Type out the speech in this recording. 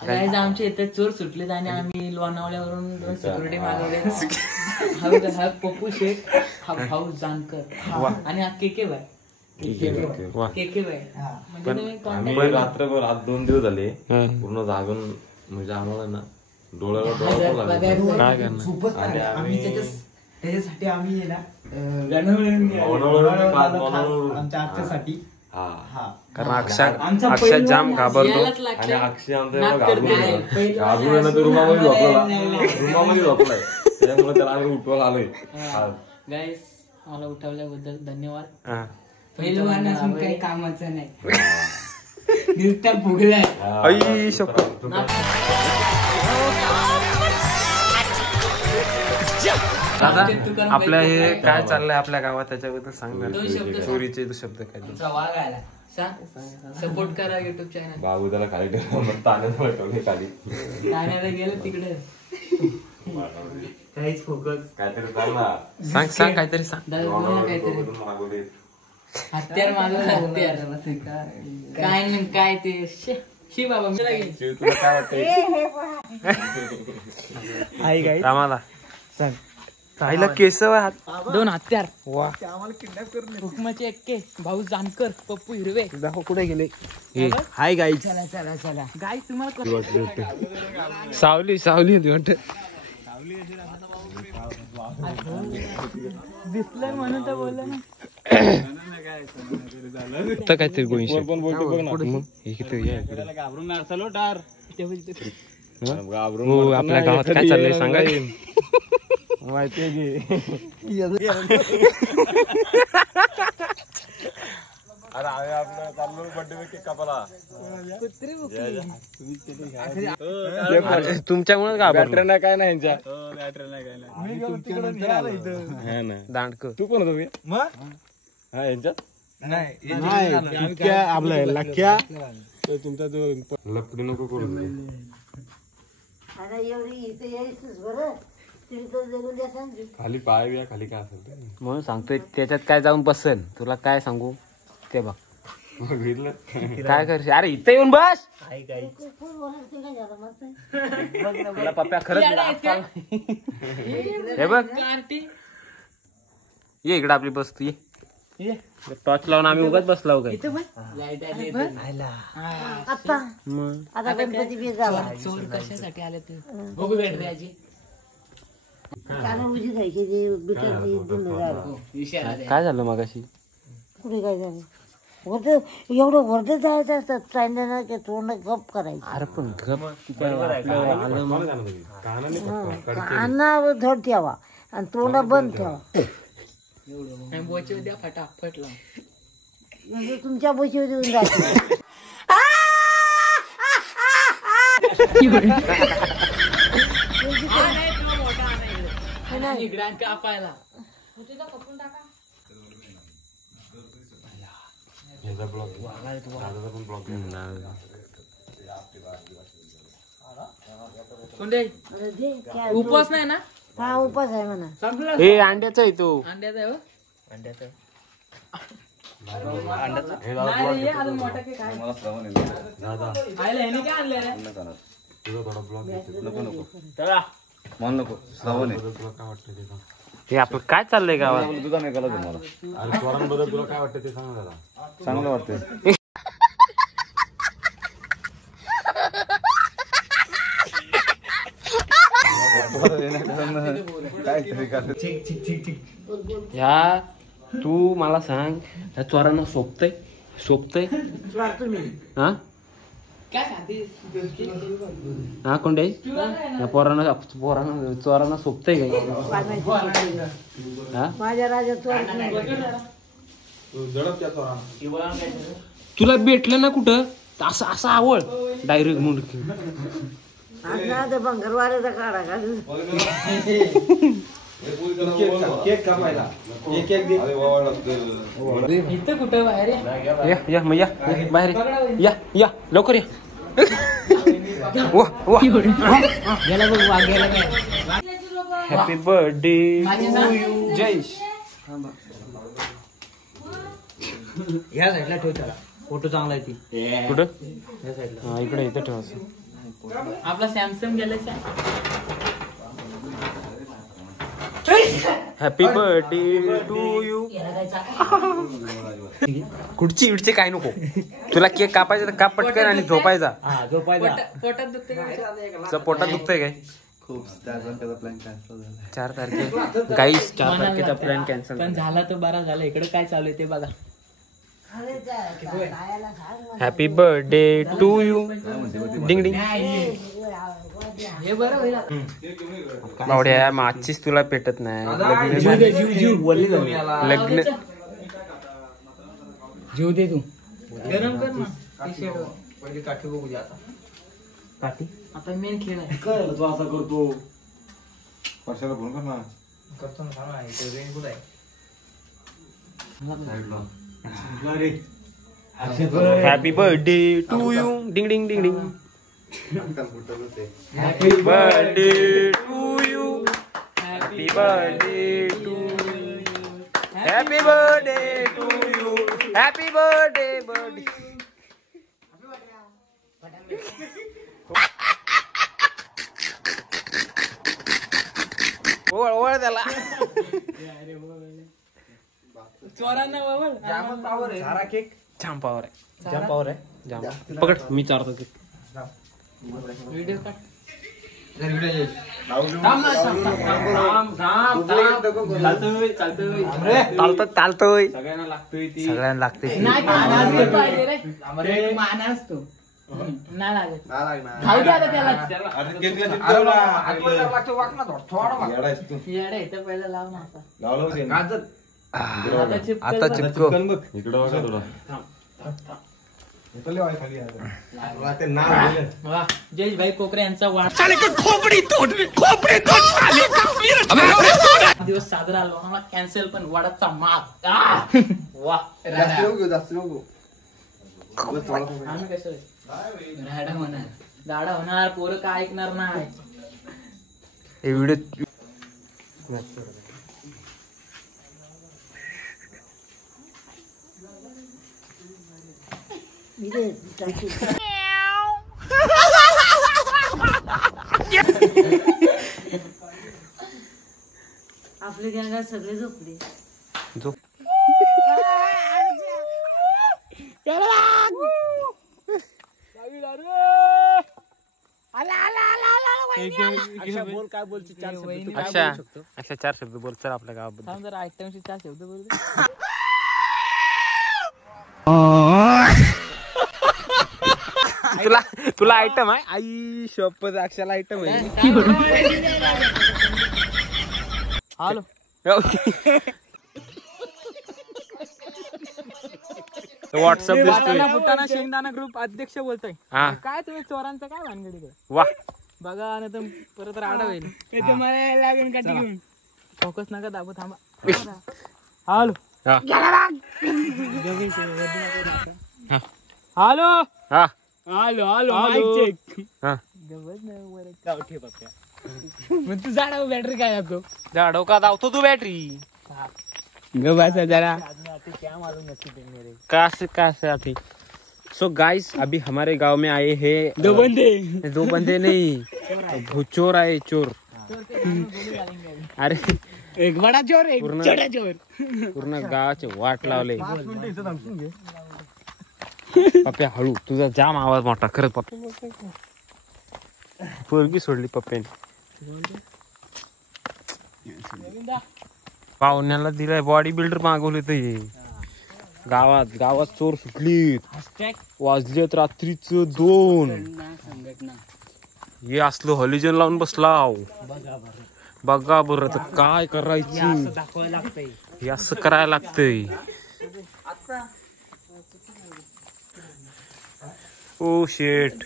Guys आमच्या इथे चोर सुटलेत आणि आम्ही लोणावळ्यावरून 2 सिक्युरिटी मागवले. हा पप्पू शेख, हा भाऊ जानकर आणि हा केके बाय. आम्ही रात्रभर आज 2 दिवस झाले पूर्ण जागून, म्हणजे आम्हाला ना डोळ्याला त्याच्यासाठी आम्ही आमच्या आजच्यासाठी कारण अक्षय जाम घाबरतो आणि अक्षय आमचा घाबरून ना तो रूमामध्ये झोपलाय त्यामुळे त्याला आम्ही उठवायला आलोय. गाईस मला उठवल्याबद्दल धन्यवाद. पहिलवान असून काही कामाचं नाही. नुसता फुगलाय. आई शपथ. दादा आपल्या हे काय चाललंय आपल्या गावात त्याच्याबद्दल सांगणार. चोरीचे शब्द काय वाघ आला. सपोर्ट करा युट्यूब चॅनल. बाबू त्याला खाली ठेवलं, ताण्यात खाली ठाण्याला गेलं तिकडे. काहीच फोकस. काहीतरी सांग ना. सांग काहीतरी सांग. काहीतरी हत्यार मागवलं. हत्यार काय नाही काय ते शी बाबा. तुला काय वाटतंय आम्हाला सांग. आईला केस 2 हत्यार. वा. हुकमाचे एक्के, भाऊ जानकर, पप्पू हिरवे. दाखव कुठे गेले. Hi guys. चला गाईज तुम्हाला सावली होती वाटत. दिसलंय म्हणून तर बोललं ना. काहीतरी गोळी आपल्या गावात काय चाललंय सांगा. माहितीये अरे आम्ही आपलं चाललो बर्थडे केक कापायला. तुमच्यामुळे का बॅटरी नाही काय नाही यांच्या. दांडक तू कोण होतो हा यांच्यात आपलं लक्ष्या तुमचा जो लपडी नको करू. खाली पाय बिया खाली काय असेल म्हणून सांगतोय त्याच्यात काय जाऊन बसन. तुला काय सांगू ते बघ. काय करशील. अरे इथं येऊन बस. तुला पप्प्या खरंच हे बघ. ये इकडे आपली बस. तू ये टॉर्च लावून आम्ही उगाच बसलाव काय. चोर कशासाठी आले ते बघू. बॅटरी काय झालं मगाशी. कुठे काय झालं. एवढं वरती जायचं असतं ट्रेनला की तोंड गप करायचं. अरे पण गप अन्नावर धड ठेवा आणि तोंड बंद ठेवा. द्या फटाफट लाव. म्हणजे तुमच्या बशीवर येऊन जायचं. कापायला उपवास नाही ना. हा उपास आहे म्हणा. हे अंड्याचा आहे तो. अंड्याचा आहे. हे आपलं काय चाललंय गावात. चोरांबद्दल तुला काय वाटतं ते सांग जरा. चांगलं वाटतंय. ह्या तू मला सांग ह्या चोरांना सोबतय हा हा कोणते या पोरांना चोरांना सोबतय काय. माझ्या राजा तुला भेटलं ना कुठं असं असं आवड डायरेक्ट मुंडकी. भंगरवाल्याचा काढा घालून केक कापायला इथं कुठं बाहेर या मग या बाहेर या लवकर या. गेला बघ वाघ गेला काय. Happy birthday Jayesh. ह्या साईडला ठेव त्याला. फोटो चांगला आहे ती. कुठं इकडे इथं ठेवायचं. आपला Samsung Galaxy happy birthday to you. कुठची इडचे काय नको तुला. केक कापायचा तर काप पटकन आणि झोपायचा. पोटात दुखते का? पोटात दुखतंय काय? खूप 4 तारखेचा प्लॅन कॅन्सल झाला. 4 तारखे गाईस 4 तारखेचा प्लॅन कॅन्सल. पण झाला तर बरा झाला. इकडे काय चालू आहे ते बघा. Happy birthday to you. डिंग डिंग. हे बरं होईल. बावड्या माचीच तुला पेटत नाही. लग्न जीव दे तू. गरम कर ना टी-शर्ट वर. पहिली काठी बघू दे आता. काठी आता मेन खेळ आहे. काय तू असा करतो? वर्षाला फोन कर ना. करतो ना थांब ना, इथे रेंज कुठं आहे? साईडला. Happy birthday to you. Ding ding ding ding. Happy birthday to you. Happy birthday to you. Happy birthday to you. Happy birthday birthday. ओळ ओळ त्याला. चोरांना बाबा जाम पावर आहे. सारा केक जाम पावर आहे. जाम पावर आहे. जाम पकड मी चारतो ते. व्हिडिओ काढ. चालतोय. सगळ्यांना लागतोय ती. सगळ्यांना लागते. नाही मानास पाहिजे रे. मानास तो नाही लागत. खाऊ दे आता त्याला. अरे केकला चिपकावला. थोडा येडे इथं पहिला लाव ना आता. लावलं होतं. आता चिपकल आता बघ. चिपको. इकडं बघा थोडं. वा जयेश भाई कोकरे यांचा दिवस साजरा लोणावळा कॅन्सल पण वडाचा माग. वा आम्ही कसं राडा होणार. दाडा होणार. पोरं काय ऐकणार नाही. हे व्हिडिओ आपले गँगात सगळे झोपले. झोप. बोल काय बोलते 4 शब्द. अशा 4 शब्द बोल सर आपल्या गावाबद्दल. थांब जरा आयटमशी 4 शब्द बोलू. तुला आयटम आहे. आई शपथ अक्षाला आयटम आहे. हॅलो व्हॉट्सअप दिसतोय. फुटाणा शेंगदाणा ग्रुप अध्यक्ष बोलतोय. हा काय तुम्ही चोरांचं काय भानगडी काय वा. बघा ना तर परत राडा होईल. लागेल काठी घेऊन. फोकस नका दाबू. थांबा. हॅलो हा हॅलो हा हॅलो हॅलो माईक चेक. हा. मग तू जाडा बॅटरी काय जातो. झाडो का धावतो तू बॅटरी. बसा जरा. कैसे आती. सो गाइस अभी हमारे गांव में आए हैं दो बंदे. 2 बंदे नहीं भूचोर आए. चोर. अरे एक बडा चोर एक छोटा चोर. पूर्ण गावाचे वाट लावले. पप्प्या हळू. तुझा जाम आवाज मोठा खरंच. पप्पा पोरगी सोडली पप्प्याने. पाहुण्याला दिलाय. बॉडी बिल्डर मागवले तर गावात चोर सुटलीत. वाजलेत रात्रीच 2. हे असलं हॉलिजन लावून बसलाव. बघा बरं तर काय करायचं. दाखवायला लागतंय. हे असं करायला लागतंय. ओ शेट.